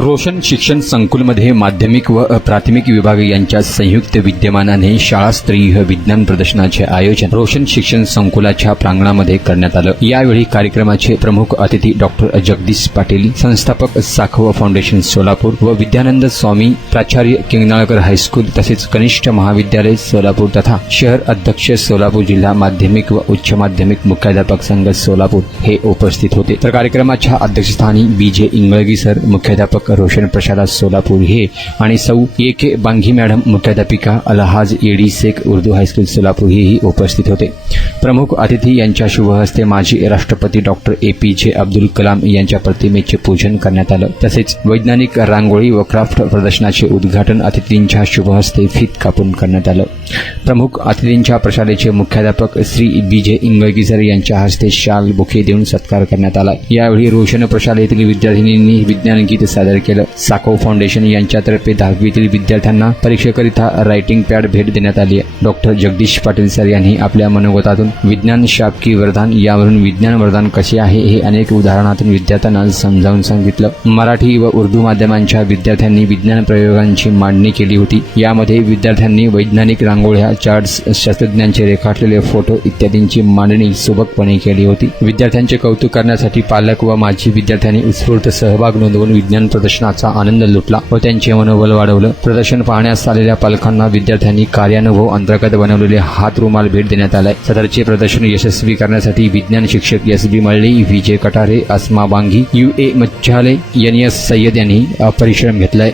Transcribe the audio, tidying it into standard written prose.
रोशन शिक्षण संकुलमध्ये माध्यमिक व प्राथमिक विभाग यांच्या संयुक्त विद्यमानाने शाळास्तरीय विज्ञान प्रदर्शनाचे आयोजन रोशन शिक्षण संकुलाच्या प्रांगणामध्ये करण्यात आलं। यावेळी कार्यक्रमाचे प्रमुख अतिथी डॉक्टर जगदीश पाटील, संस्थापक साखव फाउंडेशन सोलापूर व विद्यानंद स्वामी, प्राचार्य किंगनाळकर हायस्कूल तसेच कनिष्ठ महाविद्यालय सोलापूर तथा शहर अध्यक्ष सोलापूर जिल्हा माध्यमिक व उच्च माध्यमिक मुख्याध्यापक संघ सोलापूर हे उपस्थित होते। तर कार्यक्रमाच्या अध्यक्षस्थानी बीजे इंगळगी सर, मुख्याध्यापक रोशन प्रशाला सोलापूर हे आणि सौ ए.के. बांगी मॅडम, मुख्याध्यापिका अलहाज एडी शेख उर्दू हायस्कूल सोलापूर हेही उपस्थित होते। प्रमुख अतिथी यांच्या शुभ हस्ते माजी राष्ट्रपती डॉक्टर ए.पी.जे. अब्दुल कलाम यांच्या प्रतिमेचे पूजन करण्यात आलं। तसेच वैज्ञानिक रांगोळी व क्राफ्ट प्रदर्शनाचे उद्घाटन अतिथींच्या शुभ हस्ते फीत कापून करण्यात आलं। प्रमुख अतिथींच्या प्रशालेचे मुख्याध्यापक श्री बीजे इंगळगी सर यांच्या हस्ते शाल बुके देऊन सत्कार करण्यात आला। यावेळी रोशन प्रशालेतील विद्यार्थिनींनी विज्ञान गीत सादर केलं। साखव फाउंडेशन यांच्यातर्फे 10वीतील विद्यार्थ्यांना परीक्षेकरिता रायटिंग पॅड भेट देण्यात आली आहे। डॉक्टर जगदीश पाटील सर यांनी आपल्या मनोगतातून विज्ञान शापकी वरदान यावरून विज्ञान वरदान कसे आहे हे अनेक उदाहरणातून विद्यार्थ्यांना समजावून सांगितलं। मराठी व उर्दू माध्यमांच्या विद्यार्थ्यांनी विज्ञान प्रयोगांची मांडणी केली होती। यामध्ये विद्यार्थ्यांनी वैज्ञानिक रांगोळ्या, चार्ट्स, शास्त्रज्ञांचे रेखाटलेले फोटो इत्यादींची मांडणी सुबकपणे केली होती। विद्यार्थ्यांचे कौतुक करण्यासाठी पालक व माजी विद्यार्थ्यांनी उत्स्फूर्त सहभाग नोंदवून विज्ञान प्रदर्शनाचा आनंद लुटला व त्यांचे मनोबल वाढवलं। प्रदर्शन पाहण्यास आलेल्या पालकांना विद्यार्थ्यांनी कार्यानुभव अंतर्गत बनवलेले हात रुमाल भेट देण्यात आलाय। सदरचे प्रदर्शन यशस्वी करण्यासाठी विज्ञान शिक्षक एस.बी. मळ्ळी, विजय कटारे, अस्मा बांगी, यू.ए. मच्छाले, एन.एस. सय्यद यांनी परिश्रम घेतलाय।